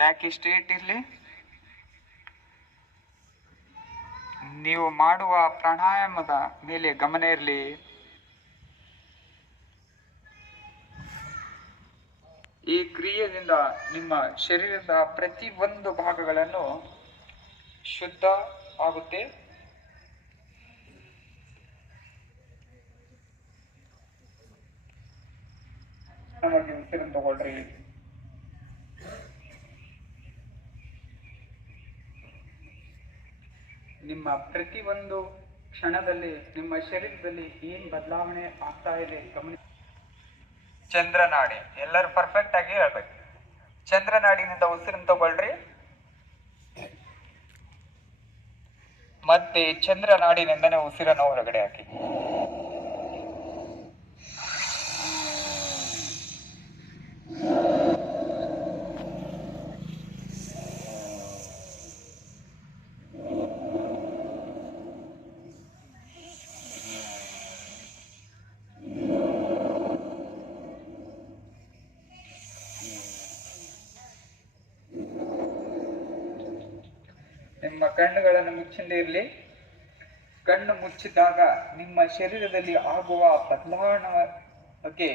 Back straight ಇರಲಿ. ನೀವು ಮಾಡುವ ಪ್ರಾಣಾಯಾಮದ ಮೇಲೆ ಗಮನ ಇರಲಿ. ಈ ಕ್ರಿಯೆಯಿಂದ ನಿಮ್ಮ ಶರೀರದ ಪ್ರತಿ ಒಂದು ಭಾಗಗಳನ್ನು ಶುದ್ಧ ಆಗುತ್ತೆ. ಉಸಿರನ್ನು ತಗೊಳ್ರಿ. ನಿಮ್ಮ ಪ್ರತಿಯೊಂದು ಕ್ಷಣದಲ್ಲಿ ನಿಮ್ಮ ಶರೀರದಲ್ಲಿ ಏನ್ ಬದಲಾವಣೆ ಆಗ್ತಾ ಇದೆ ಗಮನಿಸಿ. ಚಂದ್ರನಾಡಿ ಎಲ್ಲರೂ ಪರ್ಫೆಕ್ಟ್ ಆಗಿ ಹೇಳ್ಬೇಕು. ಚಂದ್ರನಾಡಿನಿಂದ ಉಸಿರನ್ನು ತಗೊಳ್ರಿ. ಮತ್ತೆ ಚಂದ್ರನಾಡಿನಿಂದನೇ ಉಸಿರನ್ನು ಹೊರಗಡೆ ಹಾಕಿ. ನಿಮ್ಮ ಕಣ್ಣುಗಳನ್ನು ಮುಚ್ಚಿಂದ ಇರಲಿ. ಕಣ್ಣು ಮುಚ್ಚಿದಾಗ ನಿಮ್ಮ ಶರೀರದಲ್ಲಿ ಆಗುವ ಬದಲಾವಣೆ ಬಗ್ಗೆ